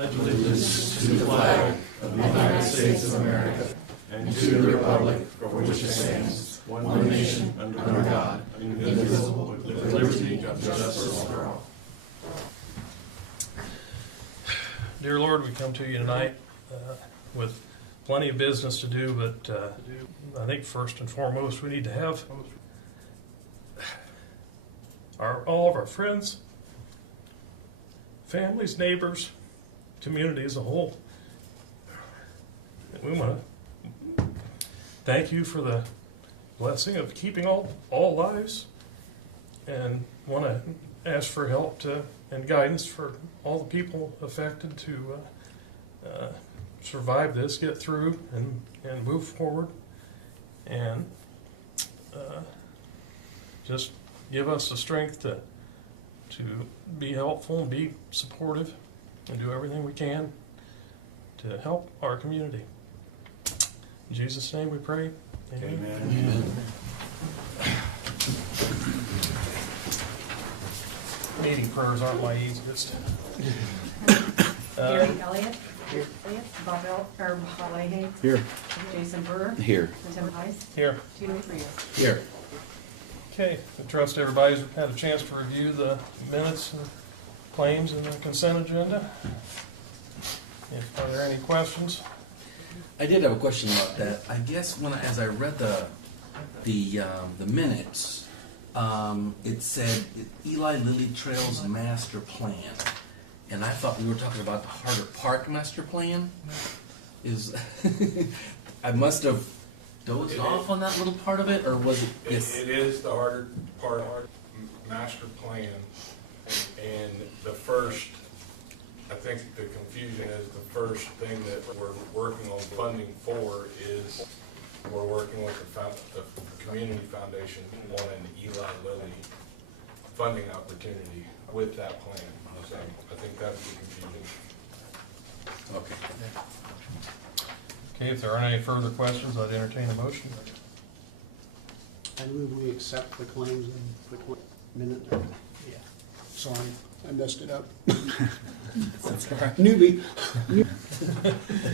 pledge allegiance to the flag of the United States of America and to the republic for which it stands, one nation, under God, indivisible, with liberty and justice for all. Dear Lord, we come to you tonight with plenty of business to do, but I think first and foremost we need to have all of our friends, families, neighbors, community as a whole. And we want to thank you for the blessing of keeping all lives, and want to ask for help and guidance for all the people affected to survive this, get through, and move forward, and just give us the strength to be helpful and be supportive and do everything we can to help our community. In Jesus' name we pray. Amen. Amen. Meeting prayers aren't my easiest. Gary Elliott. Here. Bob Leahy. Here. Jason Brewer. Here. Tim Heiss. Here. Tito Frias. Here. Okay, I trust everybody's had a chance to review the minutes and claims and the consent agenda. Are there any questions? I did have a question about that. I guess as I read the minutes, it said Eli Lilly Trails Master Plan, and I thought we were talking about the Harder Park Master Plan. I must have dozed off on that little part of it, or was it? It is the Harder Park Master Plan, and the first. I think the confusion is the first thing that we're working on funding for is we're working with the Community Foundation on an Eli Lilly funding opportunity with that plan. So I think that's the confusion. Okay. Okay, if there aren't any further questions, I'd entertain a motion. I move we accept the claims and the minute. Yeah. Sorry, I messed it up. That's all right. Newbie. The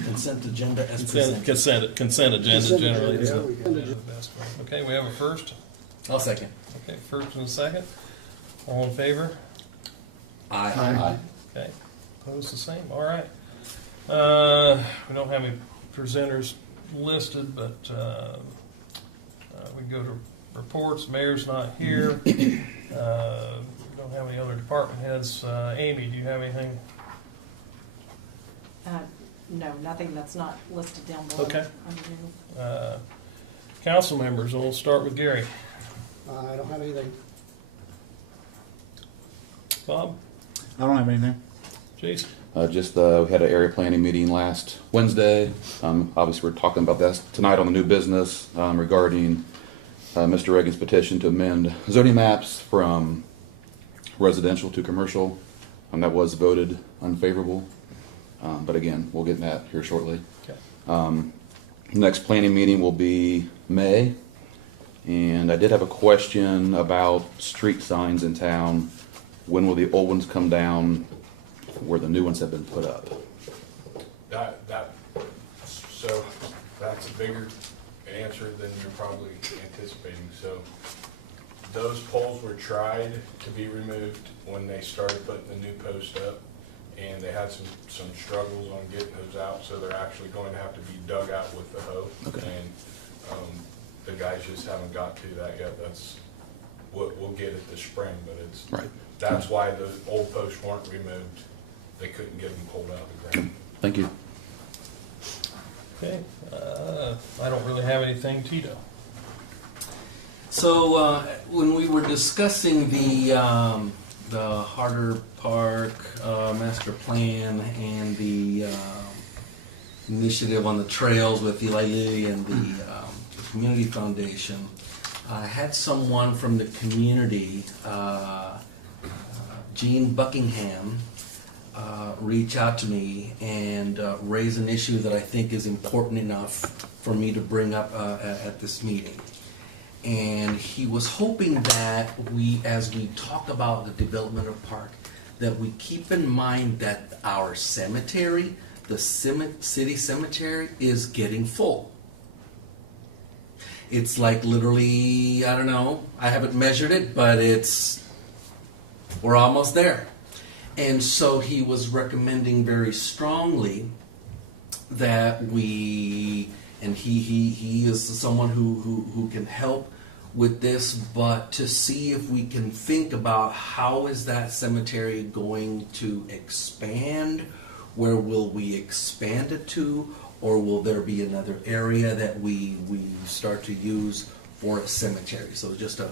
consent agenda as presented. Consent agenda Consent generally agenda, is there we go. the best way. Okay, we have a first. I'll second. Okay, first and a second. All in favor? Aye. Aye. Okay, opposed the same. All right. We don't have any presenters listed, but we go to reports. Mayor's not here. We don't have any other department heads. Amy, do you have anything? No, nothing that's not listed down below. Okay. Council members, we'll start with Gary. I don't have anything. Bob? I don't have anything. Jason? We had an area planning meeting last Wednesday. Obviously, we're talking about that tonight on the new business regarding Mr. Reagan's petition to amend zoning maps from residential to commercial. That was voted unfavorable. But again, we'll get in that here shortly. Okay. Next planning meeting will be May. And I did have a question about street signs in town. When will the old ones come down where the new ones have been put up? So that's a bigger answer than you're probably anticipating. So those poles were tried to be removed when they started putting the new post up, and they had some struggles on getting those out, so they're actually going to have to be dug out with the hoe. Okay. And the guys just haven't got to that yet. That's what we'll get it this spring, but it's Right. That's why the old posts weren't removed. They couldn't get them pulled out of the ground. Thank you. Okay. I don't really have anything. Tito? So when we were discussing the Harder Park master plan and the initiative on the trails with Eli Lilly and the Community Foundation, I had someone from the community, Jean Buckingham, reach out to me and raise an issue that I think is important enough for me to bring up at this meeting. And he was hoping that as we talk about the development of park, that we keep in mind that our cemetery, the city cemetery, is getting full. It's like literally, I don't know, I haven't measured it, but we're almost there. And so he was recommending very strongly that we, and he is someone who can help with this, but to see if we can think about how is that cemetery going to expand, where will we expand it to, or will there be another area that we start to use for a cemetery? So just a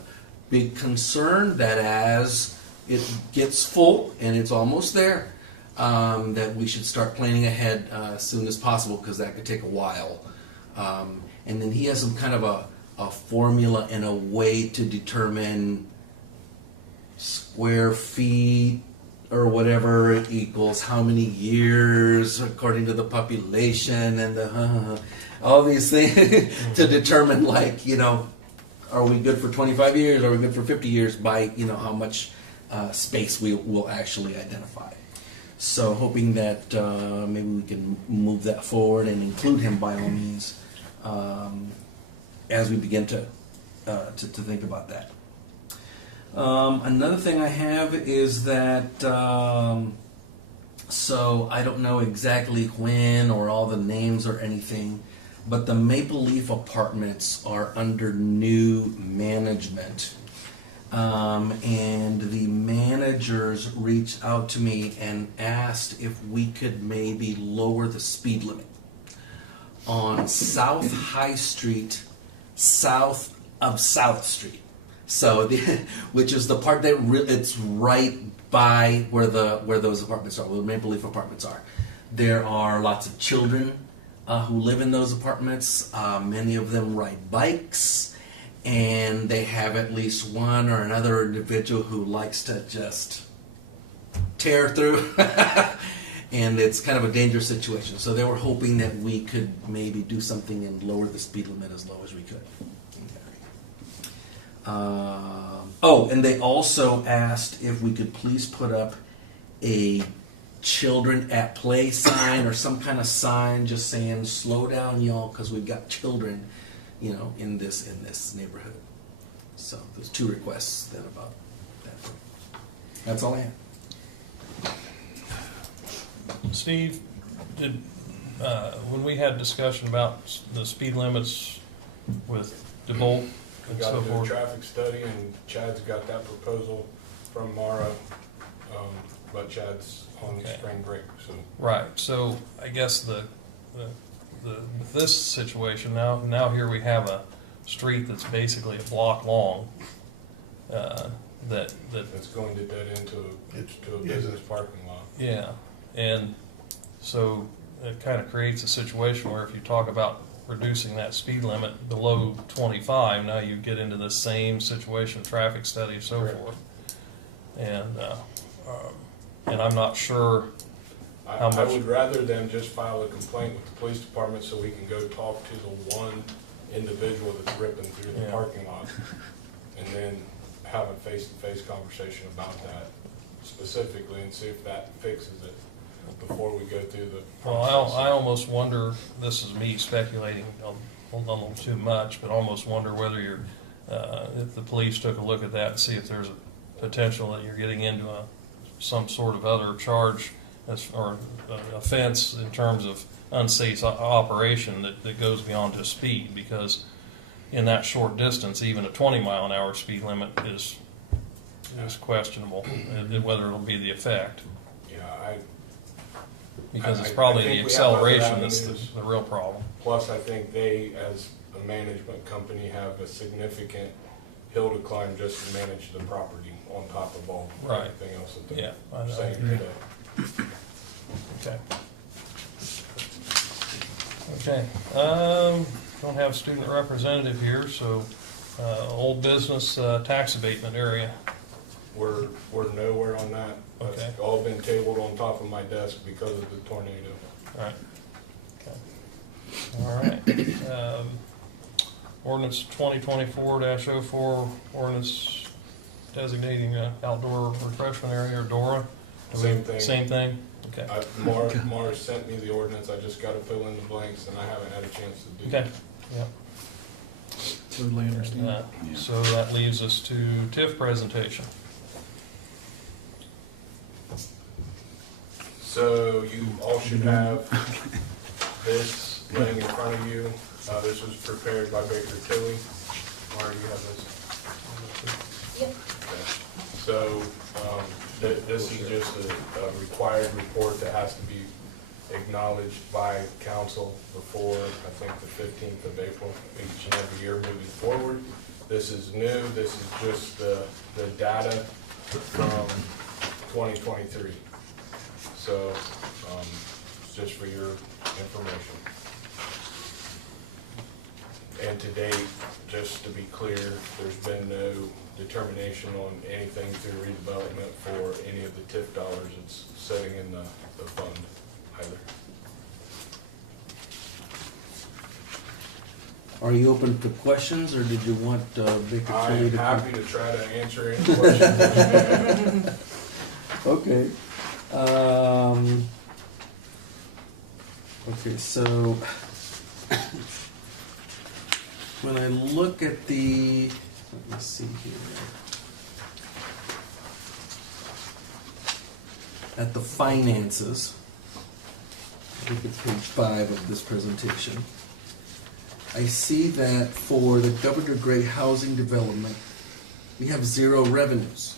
big concern that as it gets full, and it's almost there, that we should start planning ahead as soon as possible, because that could take a while. And then he has some kind of a formula and a way to determine square feet or whatever equals how many years according to the population and all these things to determine, like, you know, are we good for 25 years? Are we good for 50 years by, you know, how much space we will actually identify. So hoping that maybe we can move that forward and include him by all means as we begin to think about that. Another thing I have is that, so I don't know exactly when or all the names or anything, but the Maple Leaf Apartments are under new management. And the managers reached out to me and asked if we could maybe lower the speed limit on South High Street, south of South Street. So, which is the part that it's right by where those apartments are, where the Maple Leaf Apartments are. There are lots of children who live in those apartments. Many of them ride bikes, and they have at least one or another individual who likes to just tear through. And it's kind of a dangerous situation. So they were hoping that we could maybe do something and lower the speed limit as low as we could. And they also asked if we could please put up a children at play sign or some kind of sign just saying, slow down, y'all, because we've got children, you know, in this neighborhood. So there's 2 requests then about that. That's all I have. Steve, did when we had discussion about the speed limits with DeVolt We and got so to do a forth? traffic study, and Chad's got that proposal from Mara, but Chad's on Okay. spring break, so. Right. So I guess with this situation now here we have a street that's basically a block long. That It's going to dead into a business parking lot. yeah, and so it kind of creates a situation where if you talk about reducing that speed limit below 25, now you get into the same situation, traffic study, and so Correct. forth. And I'm not sure how I much. would rather them just file a complaint with the police department so we can go talk to the one individual that's ripping through the Yeah. parking lot, and then have a face-to-face conversation about that specifically and see if that fixes it before we go through the Well, process. I almost wonder, this is me speculating a little too much, but almost wonder whether if the police took a look at that and see if there's a potential that you're getting into some sort of other charge or offense in terms of unsafe operation that goes beyond just speed, because in that short distance, even a 20-mile-an-hour speed limit is questionable, whether it'll be the effect. Yeah, Because it's I probably think the we have other acceleration that's avenues. the real problem. plus I think they, as a management company, have a significant hill to climb just to manage the property on top of all Right. everything else that Yeah, I they're know. saying today. Okay. Okay. Don't have a student representative here, so old business tax abatement area. We're nowhere on that. Okay. That's all been tabled on top of my desk because of the tornado. All right. Okay. All right. Ordinance 2024-04, ordinance designating an outdoor refreshment area, or DORA, Same thing. Same thing? Okay. Mars sent me the ordinance, I just gotta fill in the blanks, and I haven't had a chance to do Okay, that. yeah. Totally understand. Yeah. So that leaves us to TIF presentation. So you all should have this laying in front of you. This was prepared by Baker Tilly. Mara, you have this? Yep. So, this is just a required report that has to be acknowledged by council before, I think, the 15th of April, each and every year moving forward. This is new, this is just the data from 2023. So, it's just for your information. And to date, just to be clear, there's been no determination on anything through redevelopment for any of the TIF dollars that's sitting in the fund either. Are you open to questions, or did you want Baker Tilly I'm to? happy to try to answer any questions. Okay. Okay, so when I look at the, let me see here, at the finances, I think it's page 5 of this presentation, I see that for the Governor Gray Housing Development, we have 0 revenues.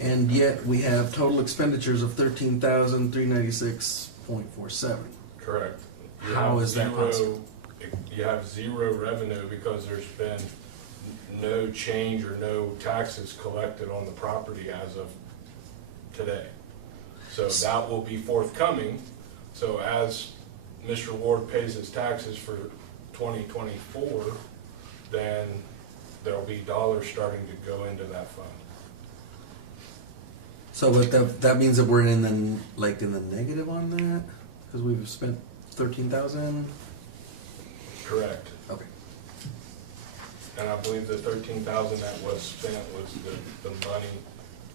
And yet we have total expenditures of $13,396.47. Correct. You How have is that possible? You have 0 revenue because there's been no change or no taxes collected on the property as of today. So that will be forthcoming. So as Mr. Ward pays his taxes for 2024, then there'll be dollars starting to go into that fund. So but that means that we're in the negative on that because we've spent 13,000. Correct. Okay. And I believe the 13,000 that was spent was the money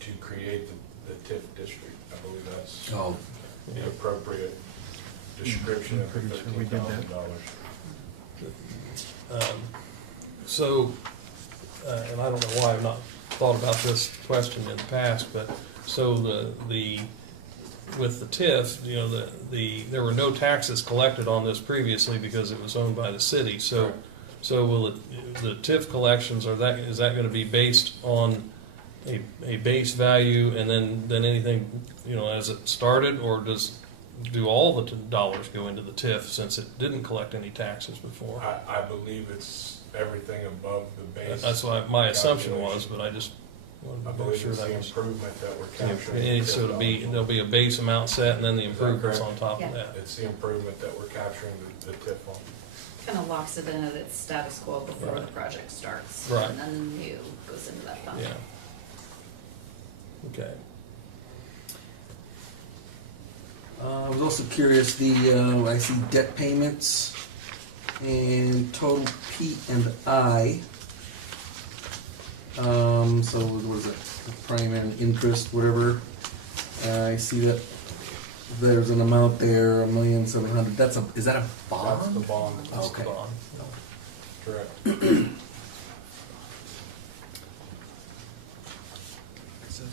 to create the TIF district. I believe that's Oh. the appropriate description of the Pretty sure we did that. $13,000. So, and I don't know why I've not thought about this question in the past, but so with the TIF, you know, there were no taxes collected on this previously because it was owned by the city. So, so will the TIF collections is that going to be based on a base value and then anything, you know, as it started, or do all the dollars go into the TIF since it didn't collect any taxes before? I believe it's everything above the base. That's what my assumption was, but I just I wanted to make believe sure it's that the was. improvement that we're capturing. Yeah, so there'll be a base amount set and then the Is that improvements correct? on top Yeah. of that. It's the improvement that we're capturing the TIF on. Kind of locks it in at its status quo before the Right. project starts. Right. And then the new goes into that fund. Yeah. Okay. I was also curious. I see debt payments and total P&I. So what is it? Prime and interest, whatever. I see that there's an amount there, $1,700,000. Is that a bond? That's the bond. That's the Okay. bond. Correct.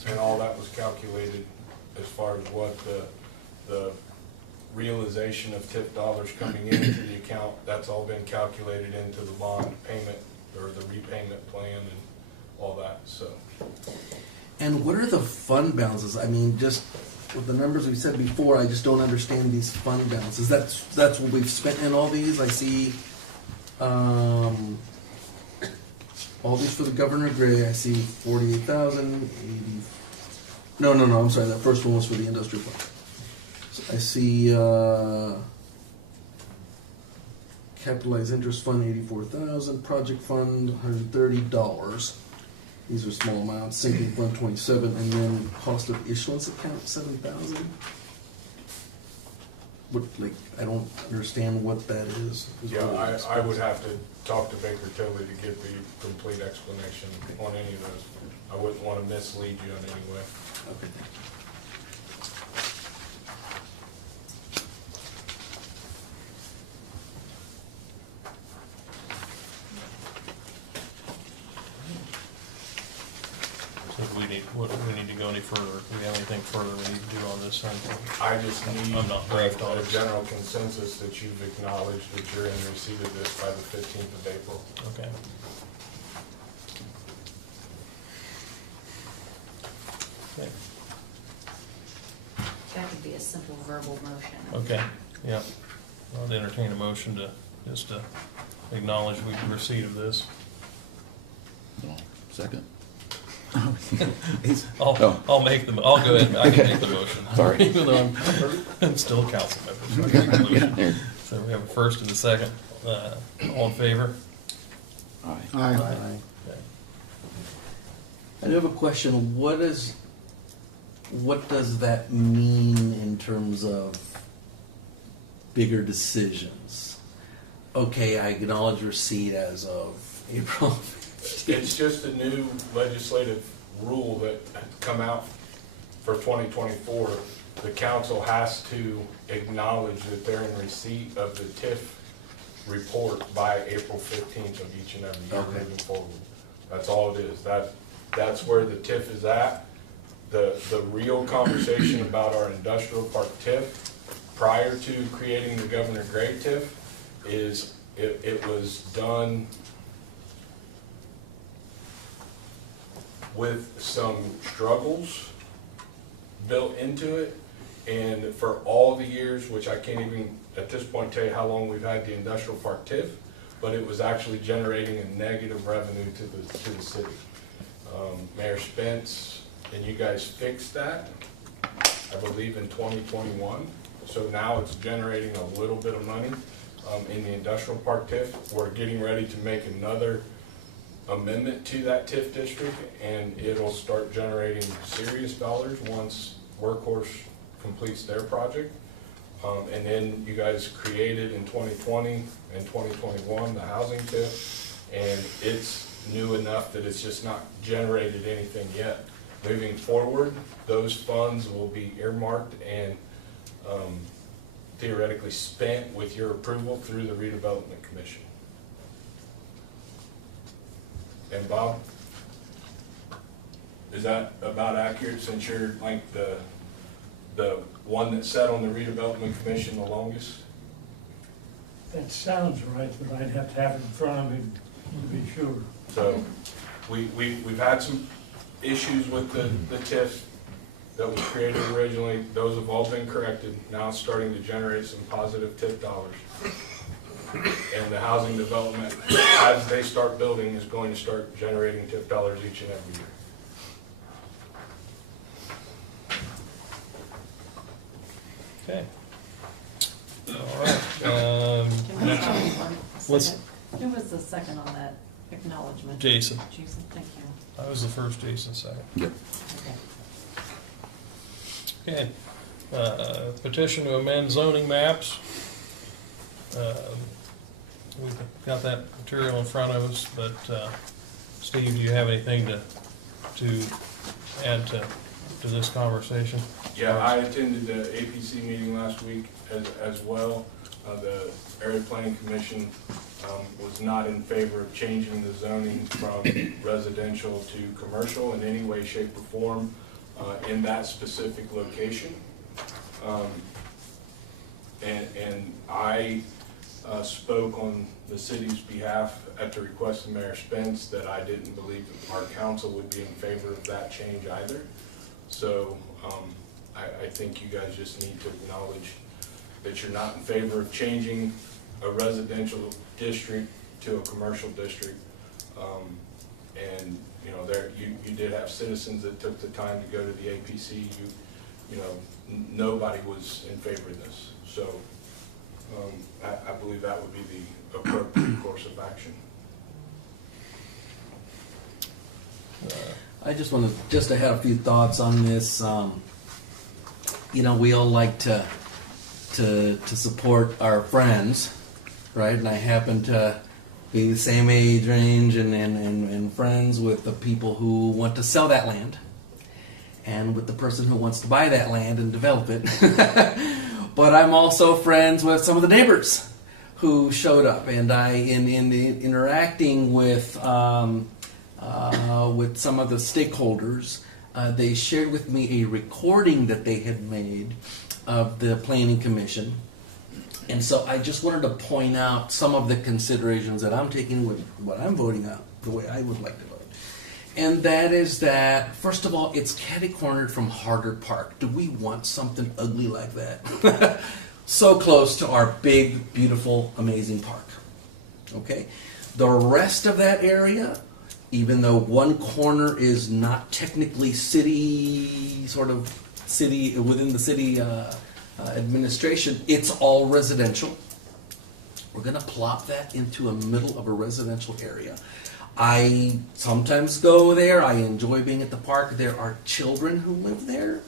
And all that was calculated as far as what the realization of TIF dollars coming into the account, that's all been calculated into the bond payment or the repayment plan and all that, so. And what are the fund balances? I mean, just with the numbers we said before, I just don't understand these fund balances. That's what we've spent in all these. I see all these for the Governor Gray. I see 48,000, 80. No, I'm sorry. That first one was for the industrial fund. So I see capitalized interest fund 84,000, project fund $130. These are small amounts. Sinking fund 27, and then cost of issuance account 7,000. What, I don't understand what that is. Yeah, I would have to talk to Baker Tilly to get the complete explanation on any of those. I wouldn't want to mislead you in any way. Okay. what, do we need to go any further? Do we have anything further we need to do on this thing? I just need I'm not briefed on a it. general consensus that you've acknowledged that you're in receipt of this by the 15th of April. Okay. Okay. That could be a simple verbal motion. Okay, yeah. I'll entertain a motion to, just to acknowledge we receipt of this. Second. I'll make them, I'll go ahead, I can make the motion. Sorry. Even though I'm still a council member, so I can make the motion. Here. So we have a first and a second. All in favor? Aye. Aye. Okay. I do have a question. What does that mean in terms of bigger decisions? Okay, I acknowledge receipt as of April 15th. It's just a new legislative rule that had come out for 2024. The council has to acknowledge that they're in receipt of the TIF report by April 15th of each and every year Okay. moving forward. That's all it is. That's where the TIF is at. The real conversation about our industrial park TIF prior to creating the Governor Gray TIF is it was done with some struggles built into it, and for all the years, which I can't even at this point tell you how long we've had the industrial park TIF, but it was actually generating a negative revenue to the city. Mayor Spence and you guys fixed that, I believe in 2021, so now it's generating a little bit of money in the industrial park TIF. We're getting ready to make another amendment to that TIF district, and it'll start generating serious dollars once Workhorse completes their project. And then you guys created in 2020 and 2021 the housing TIF, and it's new enough that it's just not generated anything yet. Moving forward, those funds will be earmarked and theoretically spent with your approval through the redevelopment commission. And Bob, is that about accurate, since you're like the one that sat on the redevelopment commission the longest? That sounds right, but I'd have to have it in front of me to be sure. So we've had some issues with the TIF that was created originally. Those have all been corrected. Now it's starting to generate some positive TIF dollars. And the housing development, as they start building, is going to start generating TIF dollars each and every year. Okay. All right. Can we stop one Let's- second? Who was the second on that acknowledgement? Jason. Jason, thank you. I was the first, Jason second. Yep. Okay. Okay. Petition to amend zoning maps. We've got that material in front of us, but Steve, do you have anything to add to this conversation? Yeah, I attended the APC meeting last week as well. The Area Planning Commission was not in favor of changing the zoning from residential to commercial in any way, shape, or form in that specific location. And I spoke on the city's behalf at the request of Mayor Spence that I didn't believe that our council would be in favor of that change either. So I think you guys just need to acknowledge that you're not in favor of changing a residential district to a commercial district. And you know, you did have citizens that took the time to go to the APC. You know, nobody was in favor of this. So I believe that would be the appropriate course of action. I just want to have a few thoughts on this. You know, we all like to support our friends, right? And I happen to be the same age range and friends with the people who want to sell that land, and with the person who wants to buy that land and develop it. But I'm also friends with some of the neighbors who showed up, and in interacting with some of the stakeholders, they shared with me a recording that they had made of the Planning Commission. And so I just wanted to point out some of the considerations that I'm taking with what I'm voting out, the way I would like to vote. And that is that, first of all, it's catty-cornered from Harder Park. Do we want something ugly like that? So close to our big, beautiful, amazing park. Okay? The rest of that area, even though one corner is not technically city, within the city administration, it's all residential. We're going to plop that into a middle of a residential area. I sometimes go there. I enjoy being at the park. There are children who live there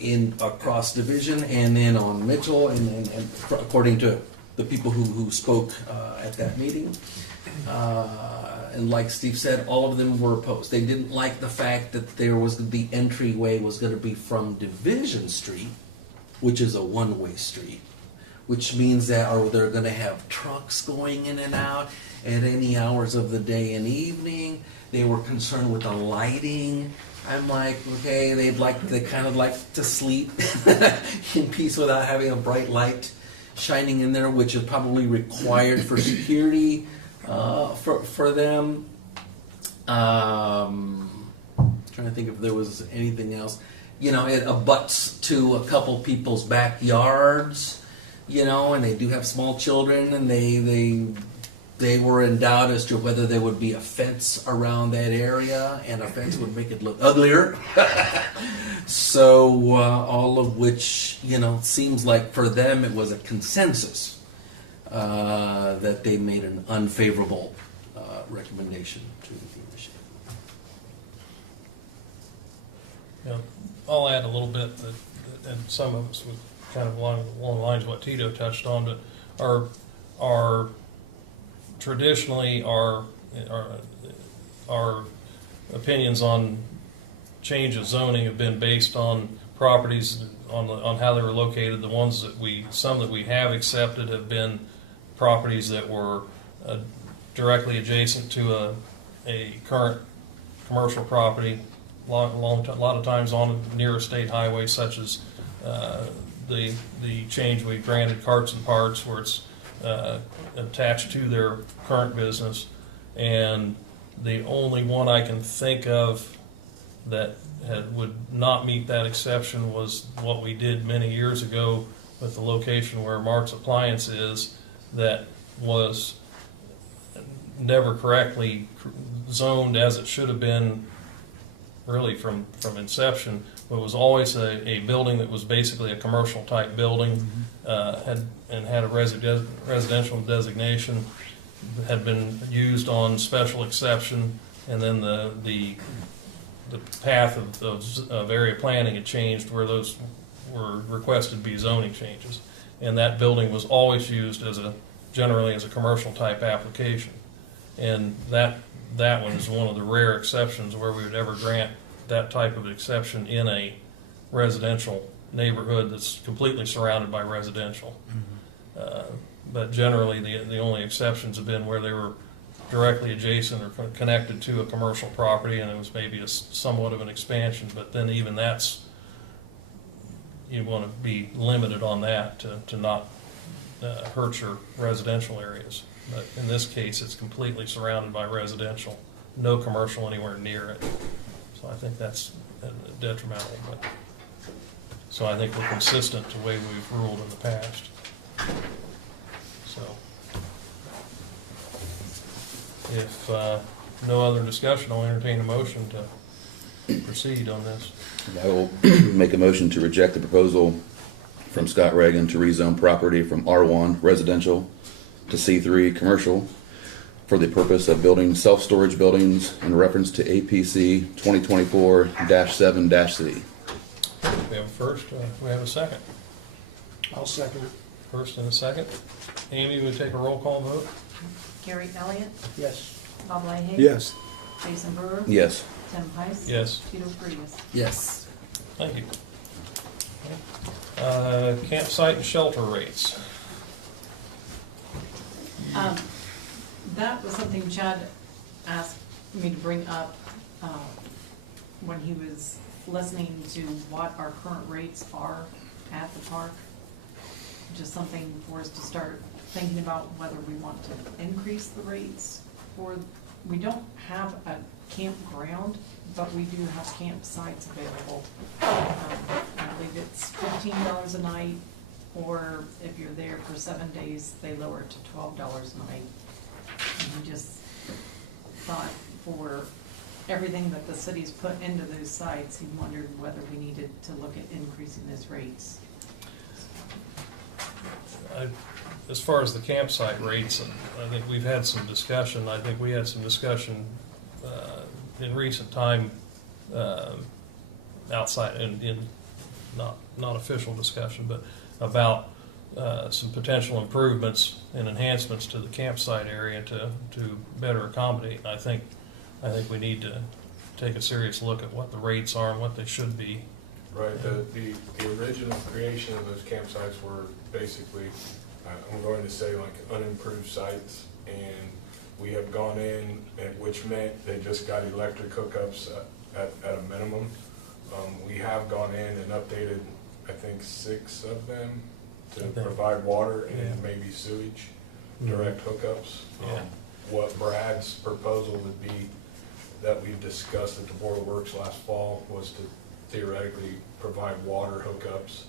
in across division and then on Mitchell, and according to the people who spoke at that meeting. And like Steve said, all of them were opposed. They didn't like the fact that the entryway was going to be from Division Street, which is a one-way street, which means that they're going to have trucks going in and out at any hours of the day and evening. They were concerned with the lighting. I'm like, okay, they kind of like to sleep in peace without having a bright light shining in there, which is probably required for security for them. Trying to think if there was anything else. You know, it abuts to a couple people's backyards, you know, and they do have small children, and they were in doubt as to whether there would be a fence around that area, and a fence would make it look uglier. So all of which, you know, seems like for them it was a consensus that they made an unfavorable recommendation to the commission. Yeah, I'll add a little bit and some of us would kind of along the lines of what Tito touched on, but our traditionally our opinions on change of zoning have been based on properties on how they were located. The ones some that we have accepted have been properties that were directly adjacent to a current commercial property. A lot of times on near a state highway, such as the change we granted Carts and Parts, where it's attached to their current business. And the only one I can think of that would not meet that exception was what we did many years ago with the location where Mark's Appliance is, that was never correctly zoned as it should have been really from inception. But it was always a building that was basically a commercial type building, had a residential designation, had been used on special exception, and then the path of area planning had changed where those were requested to be zoning changes, and that building was always used generally as a commercial type application, and that one is one of the rare exceptions where we would ever grant that type of exception in a residential neighborhood that's completely surrounded by residential. But generally the only exceptions have been where they were directly adjacent or connected to a commercial property, and it was maybe somewhat of an expansion, but then even that's, you want to be limited on that to not hurt your residential areas. But in this case, it's completely surrounded by residential, no commercial anywhere near it. So I think that's detrimental. But so I think we're consistent to the way we've ruled in the past. So if no other discussion, I'll entertain a motion to proceed on this. I will make a motion to reject the proposal from Scott Reagan to rezone property from R1 residential to C3 commercial for the purpose of building self-storage buildings in reference to APC 2024-7-C. We have a first, we have a second. I'll second it. First and a second. Amy, would take a roll call vote? Gary Elliott, Yes. Bob Leahy. Yes. Jason Brewer. Yes. Tim Heiss. Yes. Tito Frias. Yes. Thank you. Campsite and shelter rates. That was something Chad asked me to bring up when he was listening to what our current rates are at the park. Just something for us to start thinking about whether we want to increase the rates for, we don't have a campground, but we do have campsites available. I believe it's $15 a night, or if you're there for 7 days, they lower it to $12 a night. And we just thought for everything that the city's put into those sites, he wondered whether we needed to look at increasing those rates. As far as the campsite rates, I think we've had some discussion. I think we had some discussion in recent time outside, in not official discussion, but about some potential improvements and enhancements to the campsite area to better accommodate. I think we need to take a serious look at what the rates are and what they should be. Right, the original creation of those campsites were basically, I'm going to say like unimproved sites, and we have gone in, which meant they just got electric hookups at a minimum. We have gone in and updated, I think, 6 of them to provide water and maybe sewage, direct hookups. Yeah. What Brad's proposal would be, that we've discussed at the Board of Works last fall, was to theoretically provide water hookups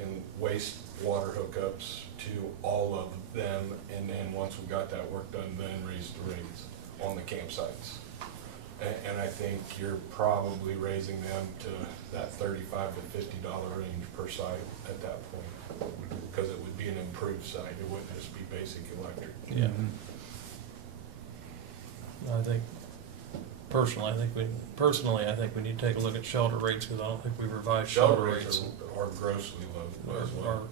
and wastewater hookups to all of them, and then once we got that work done, then raise the rates on the campsites. And I think you're probably raising them to that $35 to $50 range per site at that point, because it would be an improved site. It wouldn't just be basic electric. Yeah. I think personally, I think we need to take a look at shelter rates, because I don't think we revised shelter rates. Are grossly low as well.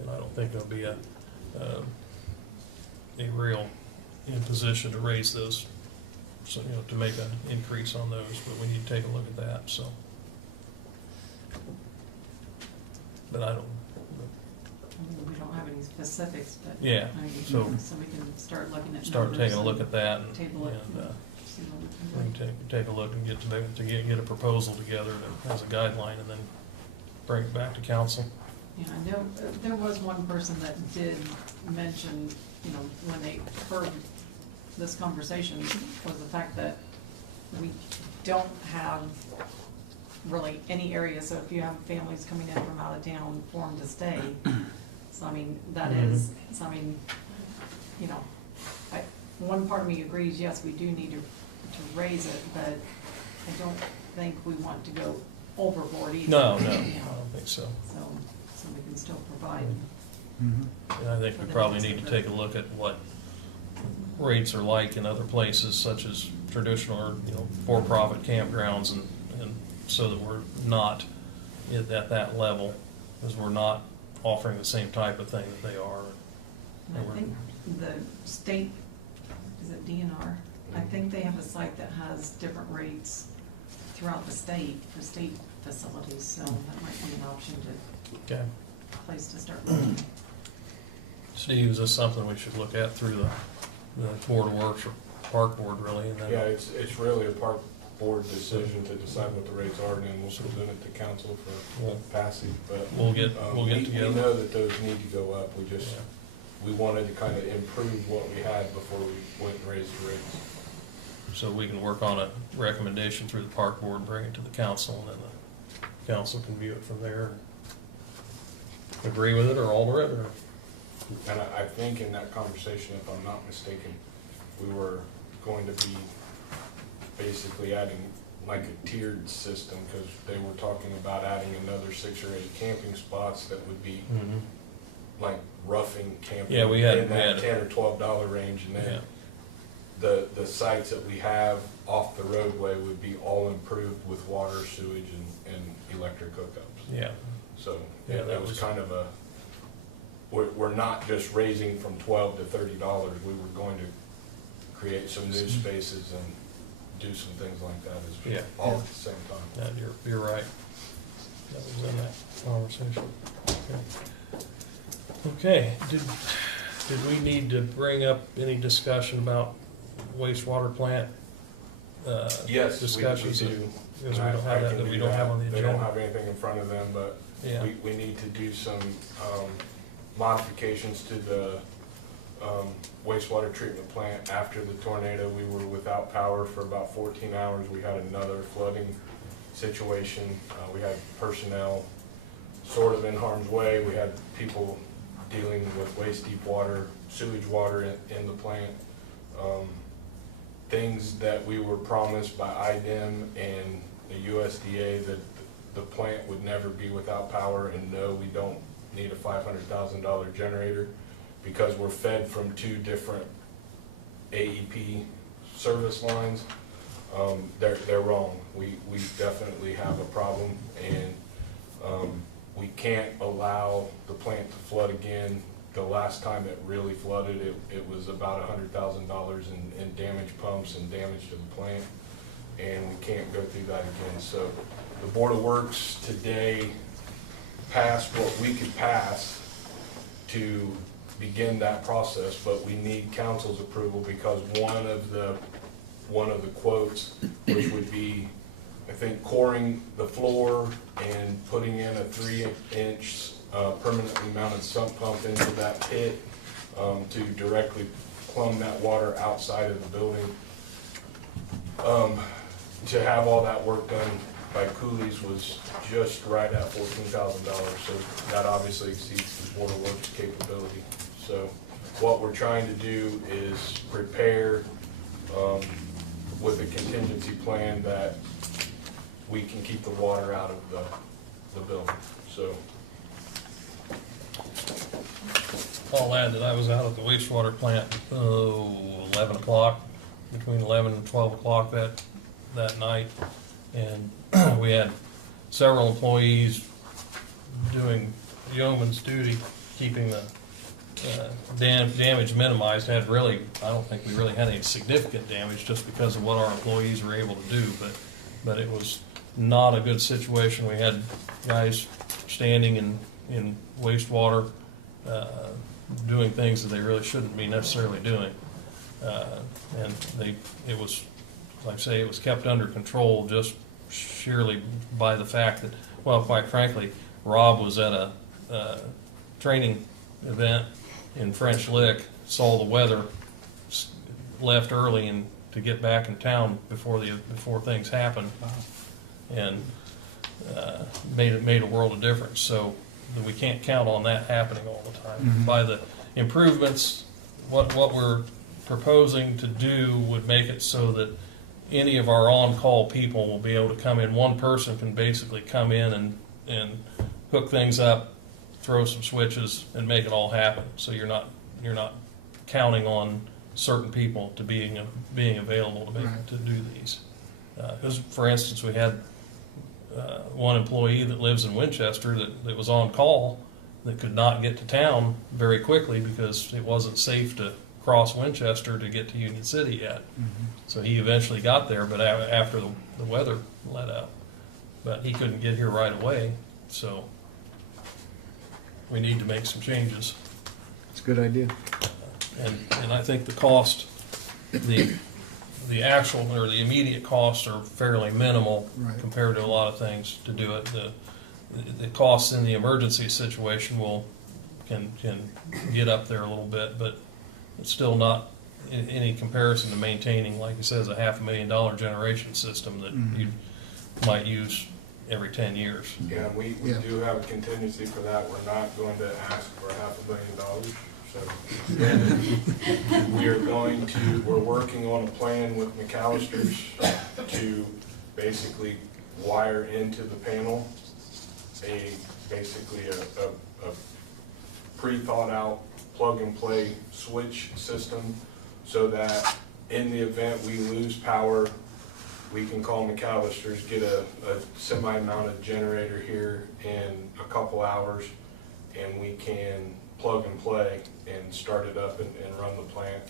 And I don't think there'll be a real position to raise those, so, to make an increase on those, but we need to take a look at that, so. But I don't, We don't have any specifics, but. Yeah, I mean, so- we can start looking at. start numbers taking a look and at that and, Table it. See what we we can do. can take a look and get a proposal together as a guideline, and then bring it back to council. Yeah, I know, there was one person that did mention, when they heard this conversation, was the fact that we don't have really any area, so if you have families coming in from out of town for them to stay, so I mean, that is, so I mean, one part of me agrees, yes, we do need to raise it, but I don't think we want to go overboard either. No, I don't think so. So we can still provide. And I think we probably need to take a look at what rates are like in other places, such as traditional or, for-profit campgrounds, and so that we're not at that level, because we're not offering the same type of thing that they are. And I think the state, is it DNR? I think they have a site that has different rates throughout the state for state facilities, so that might be an option to, Okay. place to start looking. Steve, is this something we should look at through the Board of Works or Park Board, really? And then, Yeah, it's really a park board decision to decide what the rates are, and then we'll present it to council for We'll- passage, but. We'll get We together. know that those need to go up, Yeah. we wanted to kind of improve what we had before we went and raised the rates. So we can work on a recommendation through the Park Board, bring it to the council, and then the council can view it from there. Agree with it or alter it, or? And I think in that conversation, if I'm not mistaken, we were going to be basically adding like a tiered system, because they were talking about adding another 6 or 8 camping spots that would be like roughing camping. Yeah, we had- in that we had- $10 or $12 range, and Yeah. then the sites that we have off the roadway would be all improved with water, sewage, and electric hookups. Yeah. So, Yeah, yeah, that that was was- kind of we're not just raising from $12 to $30. We were going to create some new spaces and do some things like that Yeah. all at the same time. Yeah, you're right. That was in that conversation. Okay, did we need to bring up any discussion about wastewater plant Yes, discussions? we do. Because we don't have that, that we don't have on the They don't agenda. have anything in front of them, but Yeah. we need to do some modifications to the wastewater treatment plant. After the tornado, we were without power for about 14 hours. We had another flooding situation. We had personnel sort of in harm's way. We had people dealing with waist deep water, sewage water in the plant. Things that we were promised by IDEM and the USDA that the plant would never be without power, and no, we don't need a $500,000 generator because we're fed from 2 different AEP service lines. They're wrong. We definitely have a problem, and we can't allow the plant to flood again. The last time it really flooded, it was about $100,000 in damaged pumps and damage to the plant, and we can't go through that again. So the Board of Works today passed what we could pass to begin that process, but we need council's approval because one of the quotes, which would be, I think, coring the floor and putting in a 3-inch permanently mounted sump pump into that pit to directly plumb that water outside of the building. To have all that work done by Cooley's was just right at $14,000, so that obviously exceeds the Board of Works capability. So what we're trying to do is prepare with a contingency plan that we can keep the water out of the building. So I'll add that I was out at the wastewater plant, 11 o'clock, between 11 and 12 o'clock that night. And we had several employees doing yeoman's duty, keeping the damage minimized. I don't think we really had any significant damage just because of what our employees were able to do, but it was not a good situation. We had guys standing in wastewater, doing things that they really shouldn't be necessarily doing. And it was, like I say, it was kept under control just sheerly by the fact that, well, quite frankly, Rob was at a training event in French Lick, saw the weather, left early and to get back in town before things happened, and made a world of difference. So we can't count on that happening all the time. Mhm. By the improvements, what we're proposing to do would make it so that any of our on-call people will be able to come in. One person can basically come in and hook things up, throw some switches, and make it all happen. So you're not counting on certain people to being available to do these. Because, for instance, we had one employee that lives in Winchester that was on call that could not get to town very quickly because it wasn't safe to cross Winchester to get to Union City yet. So he eventually got there, but after the weather let up. But he couldn't get here right away, so we need to make some changes. It's a good idea. And I think the cost, the actual or the immediate costs are fairly minimal Right. compared to a lot of things to do it. The costs in the emergency situation can get up there a little bit, but it's still not in any comparison to maintaining, like he says, a $500,000 generation system that you might use every 10 years. yeah, we Yeah. do have a contingency for that. We're not going to ask for $500,000. So we're working on a plan with McAllister's to basically wire into the panel basically a pre-thought out plug-and-play switch system so that in the event we lose power, we can call McAllister's, get a semi-mounted generator here in a couple hours, and we can plug and play and start it up and run the plant.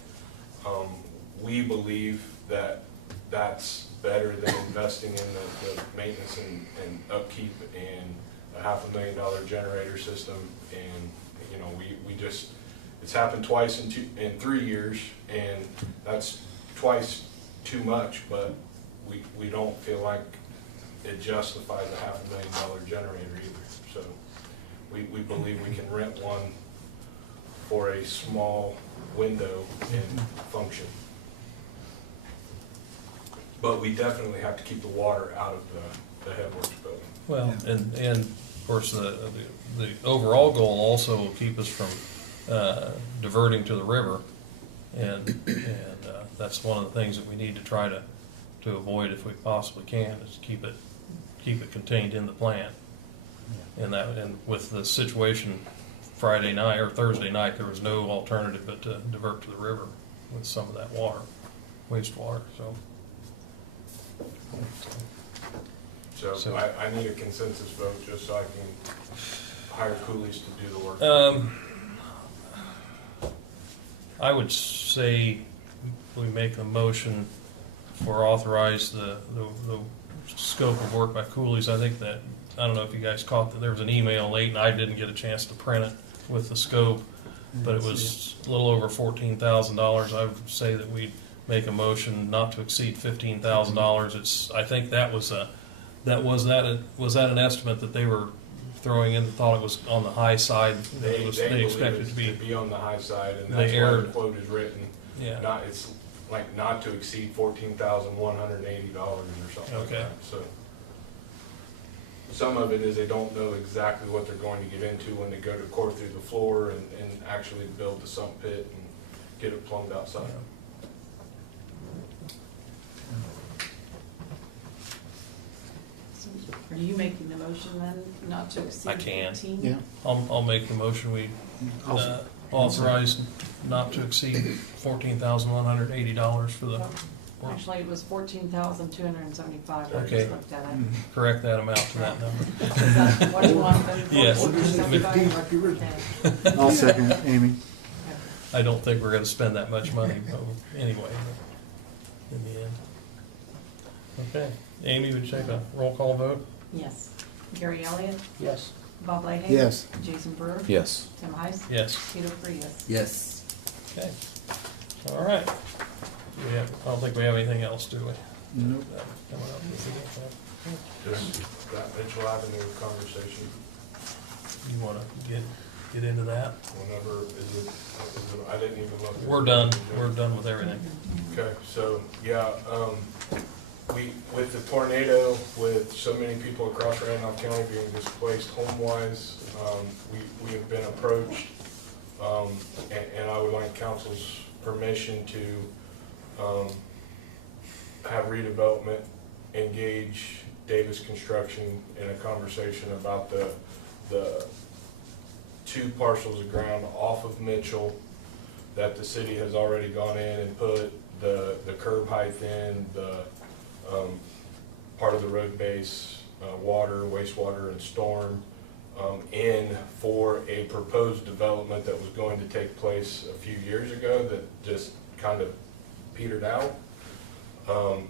We believe that that's better than investing in the maintenance and upkeep and a $500,000 generator system. And we just, it's happened twice in 3 years, and that's twice too much, but we don't feel like it justifies a $500,000 generator either. So we believe we can rent one for a small window and function. But we definitely have to keep the water out of the headworks building. Well, and of course, the overall goal also will keep us from diverting to the river. And that's one of the things that we need to try to avoid if we possibly can, is keep it contained in the plant. And with the situation Friday night or Thursday night, there was no alternative but to divert to the river with some of that water, wastewater. So I need a consensus vote just so I can hire coolies to do the work. I would say we make a motion for authorize the scope of work by coolies. I think that, I don't know if you guys caught that there was an email late and I didn't get a chance to print it with the scope, but it was a little over $14,000. I would say that we make a motion not to exceed $15,000. I think that was an estimate that they were throwing in, thought it was on the high side. They expected believe it to be on the high side, and that's why the quote is written. Yeah. It's like not to exceed $14,180 or something like that. So some of it is they don't know exactly what they're going to get into when they go to core through the floor and actually build the sump pit and get it plumbed outside. So are you making the motion then, not to exceed I can. 15? Yeah. I'll make the motion, we authorize not to exceed $14,180 for the, Actually, it was $14,275. I Okay. just looked at it. correct that amount to that number. Is that what you want then? Yes. 14,275? I'll second it, Amy. I don't think we're gonna spend that much money anyway, in the end. Okay, Amy, would you take a roll call vote? Yes. Gary Elliott, Yes. Bob Leahy? Yes. Jason Brewer? Yes. Tim Heiss? Yes. Peter Frias? Yes. Okay. All right. I don't think we have anything else, do we? Nope. Coming up with Just that Mitchell Avenue conversation, You wanna get into that? whenever, I didn't even look. at We're it. done with everything. Okay, so, yeah, with the tornado, with so many people across Randolph County being displaced home-wise, we have been approached, and I would like council's permission to have redevelopment engage Davis Construction in a conversation about the two parcels of ground off of Mitchell that the city has already gone in and put the curb height in, the part of the road base, water, wastewater, and storm in for a proposed development that was going to take place a few years ago that just kind of petered out.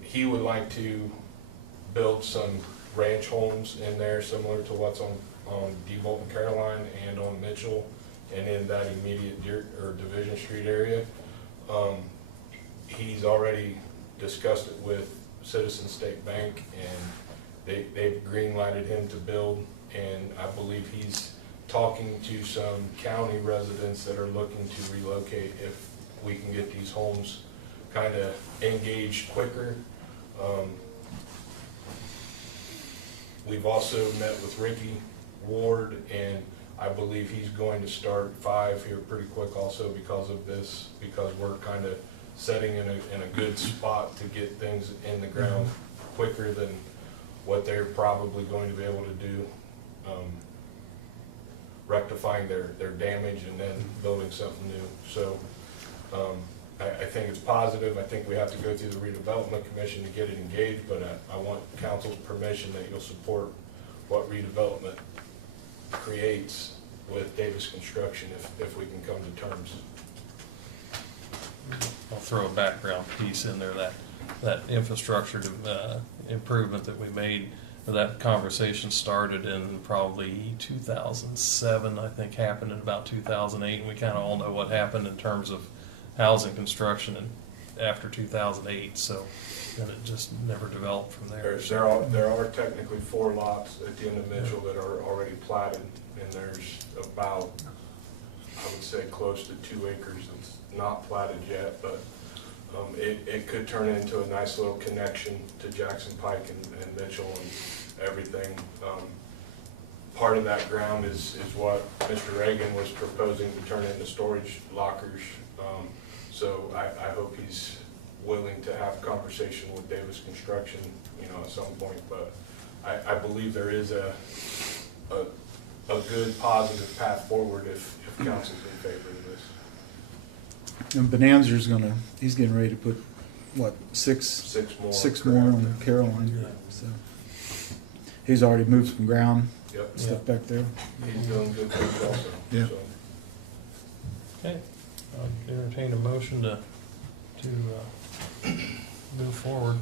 He would like to build some ranch homes in there similar to what's on Devolt and Caroline and on Mitchell and in that immediate Division Street area. He's already discussed it with Citizen State Bank, and they've green-lighted him to build, and I believe he's talking to some county residents that are looking to relocate if we can get these homes kind of engaged quicker. We've also met with Ricky Ward, and I believe he's going to start 5 here pretty quick also because of this, because we're kind of setting in a good spot to get things in the ground quicker than what they're probably going to be able to do, rectifying their damage and then building something new. So I think it's positive. I think we have to go through the redevelopment commission to get it engaged, but I want council's permission that you'll support what redevelopment creates with Davis Construction if we can come to terms. I'll throw a background piece in there, that infrastructure improvement that we made, that conversation started in probably 2007, I think happened in about 2008, and we kind of all know what happened in terms of housing construction after 2008. So then it just never developed from there. There are technically 4 lots at the end of Mitchell that are already platted, and there's about, I would say, close to 2 acres that's not platted yet, but it could turn into a nice little connection to Jackson Pike and Mitchell and everything. Part of that ground is what Mr. Reagan was proposing to turn into storage lockers. So I hope he's willing to have a conversation with Davis Construction, at some point. But I believe there is a good positive path forward if council's in favor of this. And Bonanza's he's getting ready to put, what, six more on Caroline. Yeah. So he's already moved some ground, Yep, stuff back there. he's doing good things also. Yeah. So. Okay, I'll entertain a motion to move forward.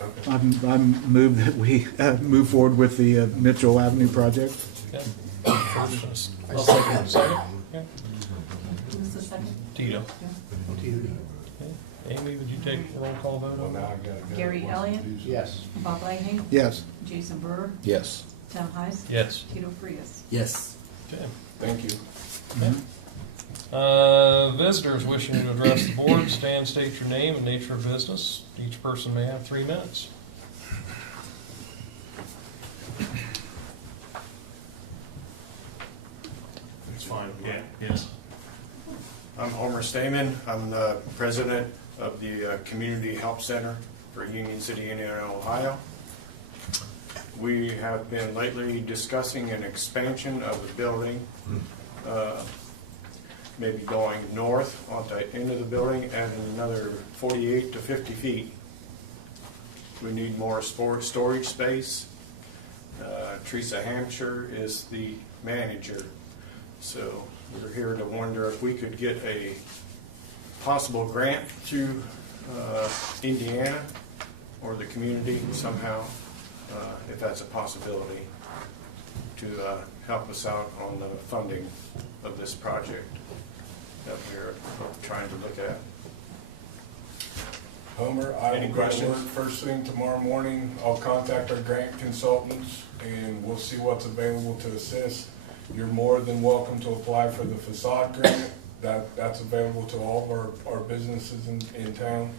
Okay. I'm moved that we move forward with the Mitchell Avenue project. Okay. First, I second. second? Okay. Who's the second? Tito. Yeah. Okay. Amy, would you take the roll call vote Well, on now that? I gotta go. Gary Elliott? Yes. Bob Leahy? Yes. Jason Brewer? Yes. Tim Heiss? Yes. Tito Frias? Yes. Okay. Thank you. Visitors wishing to address the board, stand, state your name and nature of business. Each person may have 3 minutes. It's fine, yeah, yes. I'm Homer Stamen. I'm the president of the Community Help Center for Union City, Indiana, Ohio. We have been lately discussing an expansion of the building, maybe going north on the end of the building and another 48 to 50 feet. We need more storage space. Teresa Hampshire is the manager. So we're here to wonder if we could get a possible grant through Indiana or the community somehow, if that's a possibility, to help us out on the funding of this project that we're trying to look at. Homer, I Any will go to questions? work first thing tomorrow morning. I'll contact our grant consultants and we'll see what's available to assist. You're more than welcome to apply for the facade grant. That's available to all of our businesses in town.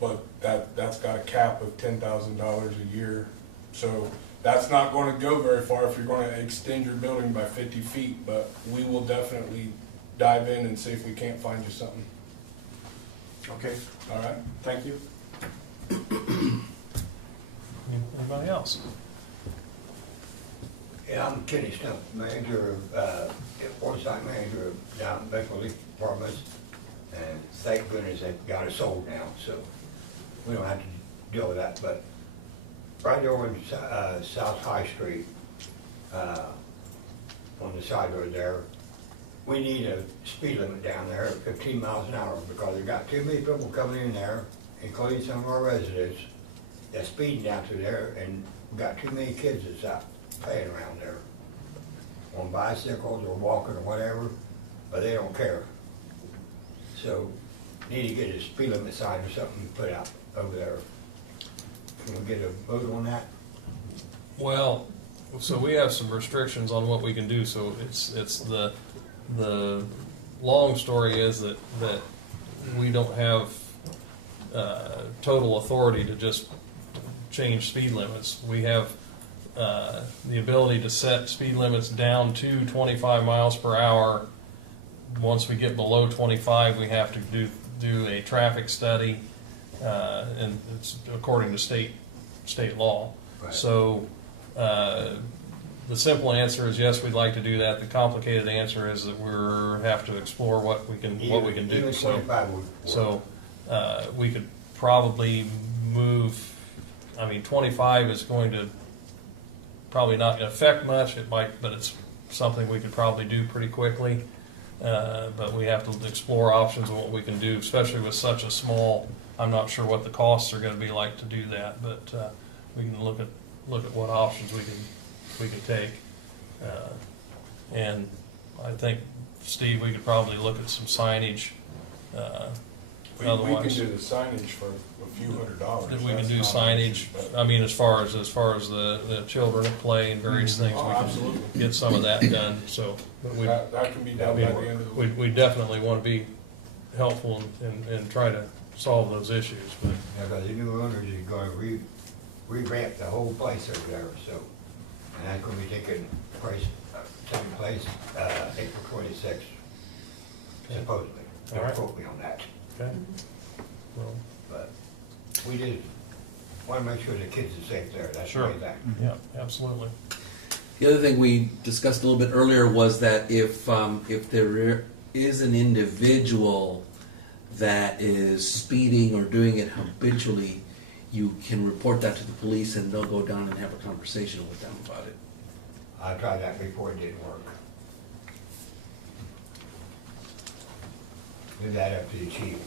But that's got a cap of $10,000 a year. So that's not going to go very far if you're going to extend your building by 50 feet, but we will definitely dive in and see if we can't find you something. Okay, All right? thank you. Anybody else? Yeah, I'm Kenny Stump, manager of, on-site manager of down at Baker Leaf Apartments, and thank goodness they've got it sold now, so we don't have to deal with that, but right over in South High Street, on the side road there, we need a speed limit down there of 15 miles an hour, because they've got too many people coming in there, including some of our residents, that's speeding down through there, and we've got too many kids that's out playing around there on bicycles or walking or whatever, but they don't care. So need to get a speed limit sign or something put out over there. Can we get a vote on that? Well, so we have some restrictions on what we can do, so it's the long story is that we don't have total authority to just change speed limits. We have the ability to set speed limits down to 25 miles per hour. Once we get below 25, we have to do a traffic study, and it's according to state law. Right. So the simple answer is yes, we'd like to do that. The complicated answer is that we have to explore what we can do. Even 25 would work. So we could probably move. I mean, 25 is going to probably not going to affect much. It might, but it's something we could probably do pretty quickly. But we have to explore options of what we can do, especially with such a small. I'm not sure what the costs are going to be like to do that, but we can look at what options we can take. And I think, Steve, we could probably look at some signage We can otherwise. do the signage for a few $100s. If we can do That's not an issue, signage, but- I mean, as far as the children at play and various things, Oh, we can absolutely. get some of that done, so. But we, That can be done by the end of the week. we definitely want to be helpful and try to solve those issues, but, Yeah, but the new owners is gonna revamp the whole place over there, so, and that's gonna be taking place, April 26th, supposedly. All Don't right. quote me on that, okay. Well, but we just wanna make sure the kids are safe there, that's the Sure. main thing. yeah, absolutely. The other thing we discussed a little bit earlier was that if there is an individual that is speeding or doing it habitually, you can report that to the police and they'll go down and have a conversation with them about it. I tried that before, it didn't work. Leave that up to the chief.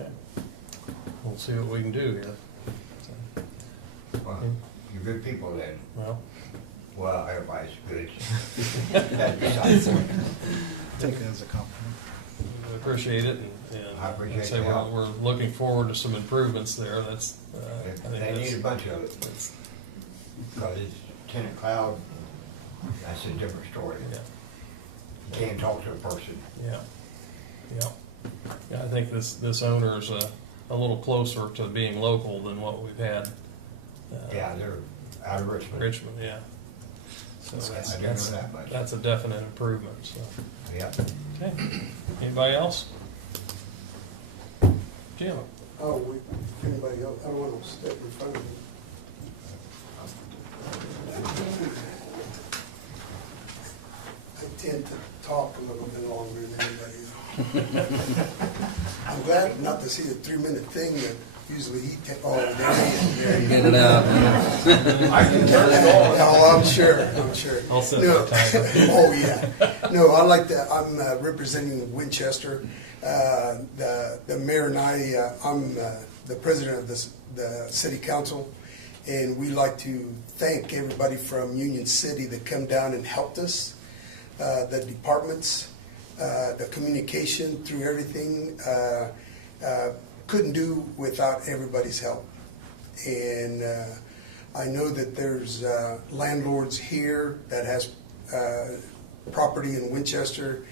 Okay. We'll see what we can do here. So, Well, you're good people then. well, Well, everybody's good. That's besides the point. Take that as a compliment. we appreciate it, and I appreciate I'd say the help. we're looking forward to some improvements there. That's, I think They that's- need a bunch of it, that's- because it's tenant cloud, that's a different story. yeah. You can't talk to a person. Yeah, yeah. Yeah, I think this owner is a little closer to being local than what we've had. Yeah, they're out of Richmond. Richmond, yeah. So I do know that much. that's a definite improvement, so. Yeah. Okay, anybody else? Jim? Oh, if anybody else, I don't want to step in front of you. I tend to talk a little bit longer than anybody else. I'm glad not to see a 3-minute thing that usually he takes, oh, there he is. Get it out. I can turn it on. Oh, I'm sure. I'll set No. the timer. Oh, yeah. No, I like that. I'm representing Winchester. The mayor and I'm the president of the city council, and we like to thank everybody from Union City that come down and helped us, the departments, the communication through everything. Couldn't do without everybody's help. And I know that there's landlords here that has property in Winchester.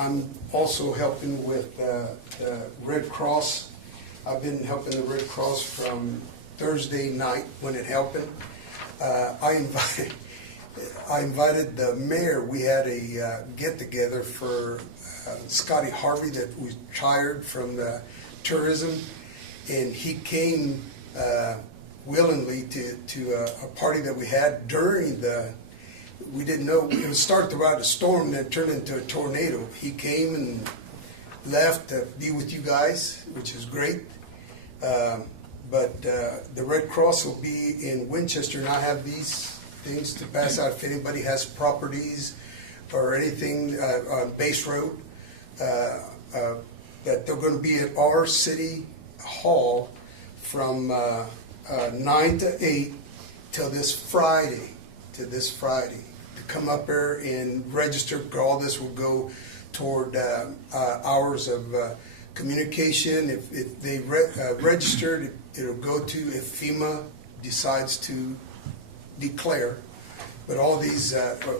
I'm also helping with Red Cross. I've been helping the Red Cross from Thursday night when it happened. I invited the mayor. We had a get-together for Scotty Harvey that was retired from the tourism, and he came willingly to a party that we had during we didn't know, it was started throughout a storm, then turned into a tornado. He came and left to be with you guys, which is great. But the Red Cross will be in Winchester, and I have these things to pass out if anybody has properties or anything on Base Road. That they're going to be at our city hall from 9 to 8 till this Friday. To come up there and register. All this will go toward hours of communication. If they registered, it'll go to if FEMA decides to declare. But all these,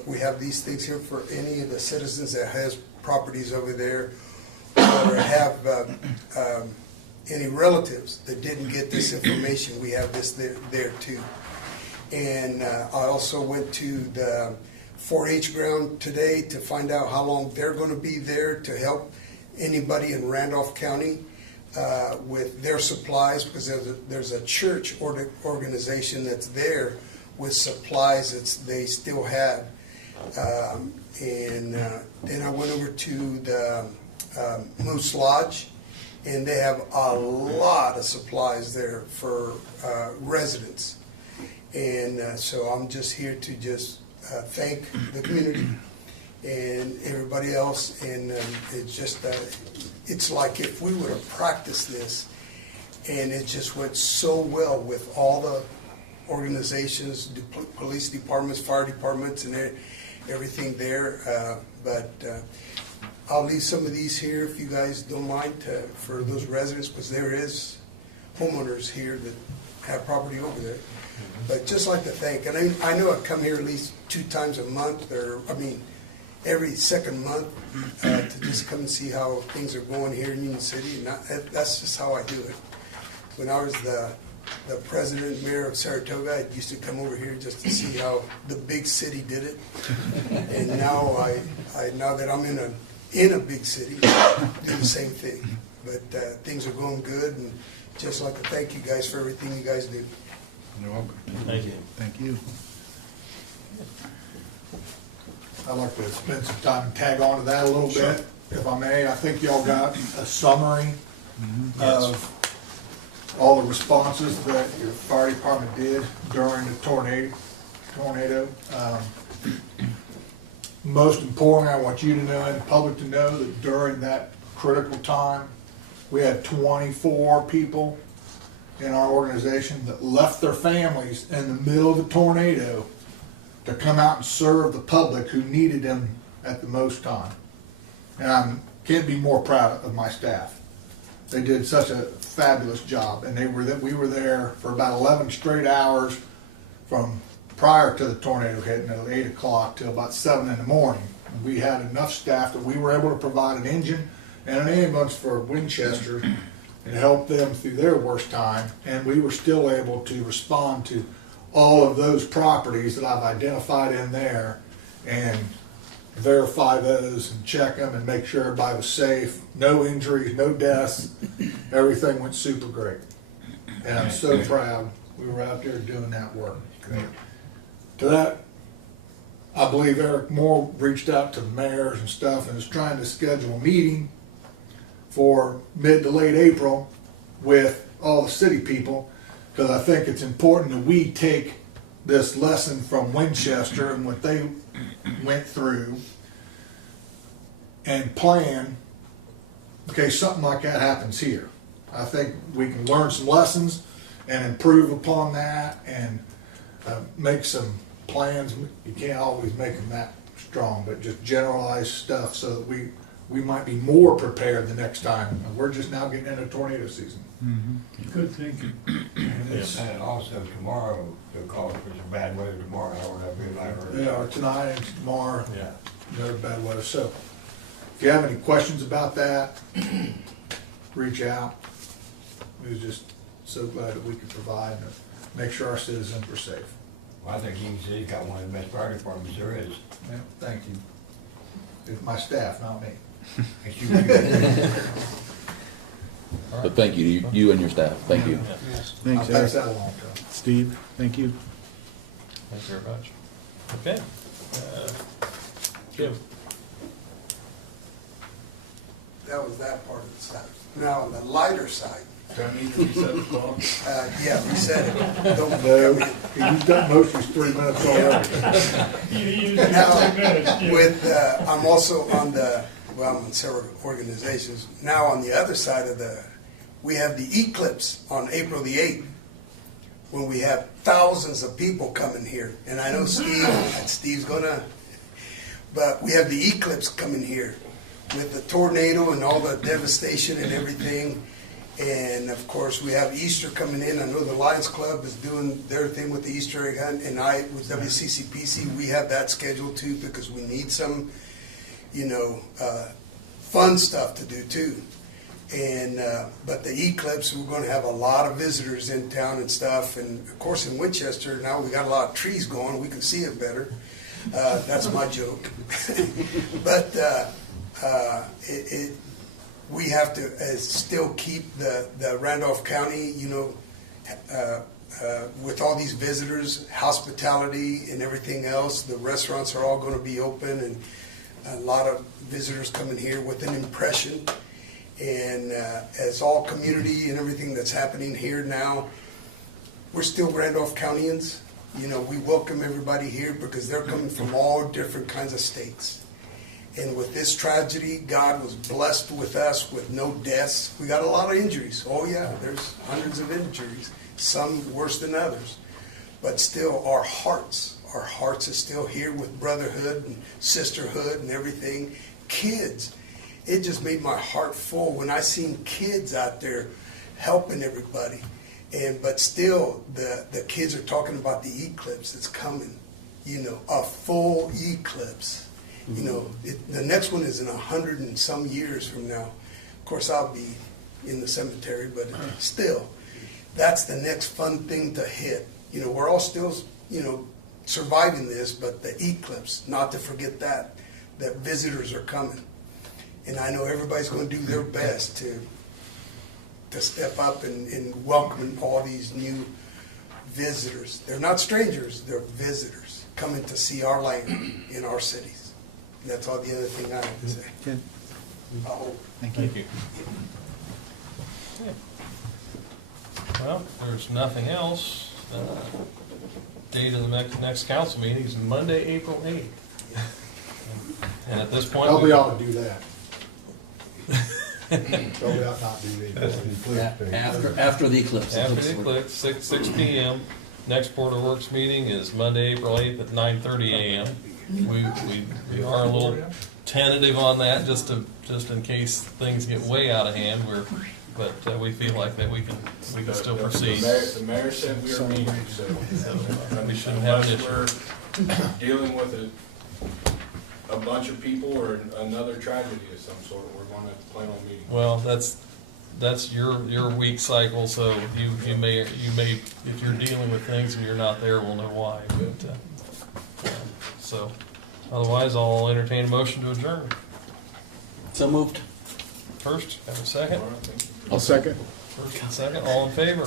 we have these things here for any of the citizens that has properties over there, or have any relatives that didn't get this information. We have this there too. And I also went to the 4-H ground today to find out how long they're going to be there to help anybody in Randolph County with their supplies, because there's a church organization that's there with supplies that they still have. And then I went over to the Moose Lodge, and they have a lot of supplies there for residents. And so I'm just here to just thank the community and everybody else. And it's just, it's like if we would have practiced this, and it just went so well with all the organizations, police departments, fire departments, and everything there. But I'll leave some of these here if you guys don't mind for those residents, because there is homeowners here that have property over there. But just like to thank, and I know I come here at least 2 times a month, or every second month, to just come and see how things are going here in Union City, and that's just how I do it. When I was the president, mayor of Saratoga, I used to come over here just to see how the big city did it. And now now that I'm in a big city, do the same thing. But things are going good, and just like to thank you guys for everything you guys do. You're welcome. Thank you. Thank you. I'd like to spend some time and tag on to that a little bit, if I may. I think y'all got a summary of all the responses that your fire department did during the tornado. Most importantly, I want you to know and the public to know that during that critical time, we had 24 people in our organization that left their families in the middle of the tornado to come out and serve the public who needed them at the most time. And I can't be more proud of my staff. They did such a fabulous job, and we were there for about 11 straight hours from prior to the tornado hitting at 8 o'clock till about 7 in the morning. And we had enough staff that we were able to provide an engine and an ambulance for Winchester and help them through their worst time, and we were still able to respond to all of those properties that I've identified in there and verify those and check them and make sure everybody was safe. No injuries, no deaths. Everything went super great. And I'm so proud we were out there doing that work. Great. To that, I believe Eric Moore reached out to the mayors and stuff and is trying to schedule a meeting for mid to late April with all the city people, because I think it's important that we take this lesson from Winchester and what they went through and plan in case something like that happens here. I think we can learn some lessons and improve upon that and make some plans. You can't always make them that strong, but just generalized stuff so that we might be more prepared the next time. We're just now getting into tornado season. Good thinking. And also tomorrow, they'll call for some bad weather tomorrow, or whatever, I heard. Yeah, or tonight and tomorrow. Yeah. Another bad weather. So if you have any questions about that, reach out. We're just so glad that we could provide and make sure our citizens were safe. Well, I think Union City's got one of the best fire departments there is. Yeah, thank you. It's my staff, not me. Thank you. But thank you and your staff. Thank you. Yes. I'll Thanks, pass Eric. that along to them. Steve, thank you. Thank you very much. Okay. Jim. That was that part of the side. Now, on the lighter side, Do I need to reset the clock? yeah, reset it. Don't No, you've done most of these 3 minutes already. You used it Now, 3 minutes. Yeah. with, I'm also on I'm on several organizations. Now on the other side of we have the eclipse on April the 8th, when we have thousands of people coming here. And I know Steve's but we have the eclipse coming here with the tornado and all the devastation and everything. And of course, we have Easter coming in. I know the Lions Club is doing their thing with the Easter egg hunt, and with WCCPC, we have that scheduled too, because we need some, fun stuff to do too. And but the eclipse, we're going to have a lot of visitors in town and stuff. And of course, in Winchester now we got a lot of trees going. We can see it better. That's my joke. But we have to still keep the Randolph County, with all these visitors, hospitality and everything else. The restaurants are all going to be open, and a lot of visitors coming here with an impression. And as all community and everything that's happening here now, we're still Randolph Countyans. We welcome everybody here because they're coming from all different kinds of states. And with this tragedy, God was blessed with us with no deaths. We got a lot of injuries. Oh yeah, there's hundreds of injuries, some worse than others. But still, our hearts is still here with brotherhood and sisterhood and everything. Kids, it just made my heart full when I seen kids out there helping everybody. But still, the kids are talking about the eclipse that's coming, you know, a full eclipse. You know, the next one is in 100 and some years from now. Of course, I'll be in the cemetery, but still, that's the next fun thing to hit. You know, we're all still, you know, surviving this, but the eclipse, not to forget that visitors are coming. And I know everybody's going to do their best to step up and welcome all these new visitors. They're not strangers, they're visitors coming to see our land in our cities. And that's all the other thing I have to say. Good. Thank you. Okay. Well, if there's nothing else. Date of the next council meeting is Monday, April 8th. And at this point, Nobody ought to do that. Nobody ought not do that. After the eclipse. After the eclipse, 6 p.m. Next Board of Works meeting is Monday, April 8th at 9:30 a.m. We are a little tentative on that, just in case things get way out of hand. But we feel like that we can still proceed. The mayor said we are meeting, so We shouldn't have an issue. we're dealing with a bunch of people or another tragedy of some sort, we're going to plan on meeting. Well, that's your week cycle, so you may if you're dealing with things and you're not there, we'll know why. But so otherwise, I'll entertain a motion to adjourn. So moved. First, have a second. All right, thank you. I'll second. First and second, all in favor?